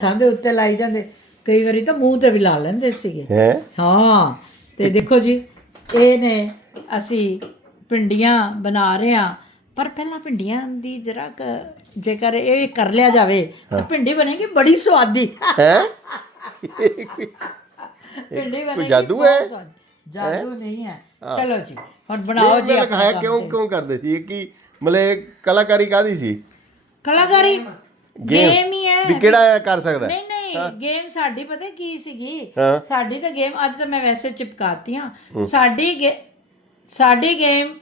ਹੱਥਾਂ ਦੇ ਉੱਤੇ ਲਾਈ ਜਾਂਦੇ। ਕਈ ਵਾਰੀ ਤਾਂ ਮੂੰਹ ਤੇ ਵੀ ਲਾ ਲੈਂਦੇ ਸੀਗੇ। ਹੈ? ਹਾਂ ਤੇ ਦੇਖੋ ਜੀ ਇਹ ਨੇ ਅਸੀਂ ਪਿੰਡੀਆਂ ਬਣਾ ਰਹੇ ਹਾਂ। ਪਰ ਪਹਿਲਾਂ ਪਿੰਡੀਆਂ ਦੀ ਜਰਾ ਕੁ ਜੇਕਰ ਇਹ ਕਰ ਲਿਆ ਜਾਵੇ ਤਾਂ ਪਿੰਡੀ ਬਣੇਗੀ ਬੜੀ ਸਵਾਦੀ ਹੈ? ਪਿੰਡੀ ਬਣੇਗੀ ਜਾਦੂ ਬਹੁਤ ਹੈ? ਜਾਦੂ ਨਹੀਂ ਹੈ। ਚਲੋ ਜੀ ਹੁਣ ਬਣਾਓ ਜੀ ਮੈਂ ਆਪਣਾ ਲਿਖਾਇਆ ਕੰਮ ਕਿਉਂ। ਕਿਉਂ ਕਰਦੇ ਸੀ? ਇਹ ਕੀ ਮਤਲਬ ਕਲਾਕਾਰੀ ਕਾਦੀ ਸੀ? ਕਲਾਕਾਰੀ? ਗੇਮ। ਹੀ ਹੈ ਵੀ ਕਿਹੜਾ ਕਰ ਸਕਦਾ? ਨਹੀਂ ਨਹੀਂ ਗੇਮ ਸਾਡੀ ਪਤਾ ਕੀ ਸੀਗੀ? ਹਾਂ। ਸਾਡੀ ਤਾਂ ਗੇਮ ਅੱਜ ਤਾਂ ਮੈਂ ਵੈਸੇ ਚਿਪਕਾਤੀ ਹਾਂ। ਸਾਡੀ ਗੇ- ਸਾਡੀ ਗੇਮ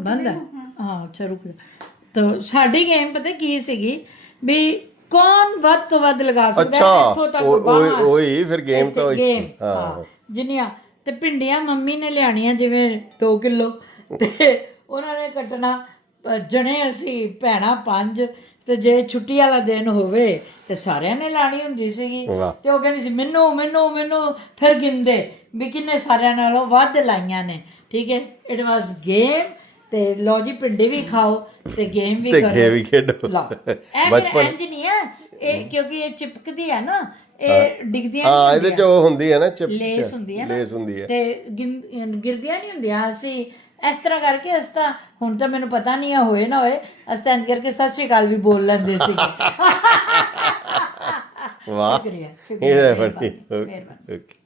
ਬੰਦ ਹੈ। ਹਾਂ ਅੱਛਾ ਰੁਕ ਜਾ। ਤਾਂ ਸਾਡੀ ਗੇਮ ਪਤਾ ਕੀ ਸੀਗੀ? ਵੀ ਕੌਣ ਵੱਧ ਤੋਂ ਵੱਧ ਲਗਾ ਸਕਦਾ ਹੈ ਇੱਥੋਂ ਤੱਕ ਉਹ- ਉਹ- ਉਹੀ ਫਿਰ ਇੱਥੇ ਤਾਂ ਉਹੀ। ਹਾਂ। ਹਾਂ। ਜਿੰਨੀਆਂ ਤੇ ਭਿੰਡੀਆਂ ਮੰਮੀ ਨੇ ਲਿਆਣੀਆਂ ਜਿਵੇਂ 2 ਕਿਲੋ। ਤੇ ਉਹਨਾਂ ਨੇ ਕੱਟਣਾ ਅ, ਜਣੇ ਅਸੀਂ ਭੈਣਾ ਪੰਜ। ਤੇ ਜੇ ਛੁੱਟੀ ਵਾਲਾ ਦਿਨ ਹੋਵੇ ਤੇ ਸਾਰਿਆਂ ਨੇ ਲਾਣੀ ਹੁੰਦੀ ਸੀਗੀ। ਤੇ ਉਹ ਕਹਿੰਦੀ ਸੀ ਮੈਨੂੰ ਮੈਨੂੰ ਮੈਨੂੰ ਫਿਰ ਗਿੰਦੇ ਵੀ ਕਿੰਨੇ ਸਾਰਿਆਂ ਨਾਲੋਂ ਵੱਧ ਲਾਈਆਂ ਨੇ। ਠੀਕ ਹੈ? ਇਟ ਵਾਸ ਗੇਮ ਤੇ ਲੋ ਜੀ ਭਿੰਡੀ ਵੀ ਖਾਓ ਤੇ ਗੇਮ ਵੀ ਤੇ ਕਰੋ। ਖੇ ਵੀ ਖੇਡੋ। ਬਚਪਨ। ਇੰਜ ਨਹੀਂ ਹੈ ਇਹ ਕਿਉਂਕਿ ਇਹ ਚਿਪਕਦੀ ਹੈ ਨਾ ਇਹ ਡਿੱਗਦੀਆਂ ਨਹੀਂ ਹਾਂ ਇਹਦੇ ਚ ਉਹ ਹੁੰਦੀ ਹੈ ਨਾ ਚਿਪ ਲੇਸ ਹੁੰਦੀ ਹੈ ਲੇਸ ਹੁੰਦੀ ਹੈ ਤੇ ਗਿਰਦੀਆਂ ਨਹੀਂ ਹੁੰਦੀਆਂ। ਅਸੀਂ ਇਸ ਤਰ੍ਹਾਂ ਕਰਕੇ ਅਸੀਂ ਤਾਂ ਹੁਣ ਤਾਂ ਮੈਨੂੰ ਪਤਾ ਨਹੀਂ ਆ ਹੋਏ ਨਾ ਹੋਏ ਅਸੀਂ ਤਾਂ ਇੰਜ ਕਰਕੇ ਸਤਿ ਸ਼੍ਰੀ ਅਕਾਲ ਵੀ ਬੋਲ ਲੈਂਦੇ ਸੀ ਵਾਹ। ਸ਼ੁਕਰੀਆ ਇਹ ਸ਼ੁਕਰੀਆ ਬੜੀ ਮਿਹਰਬਾਨੀ। ਓਕੇ।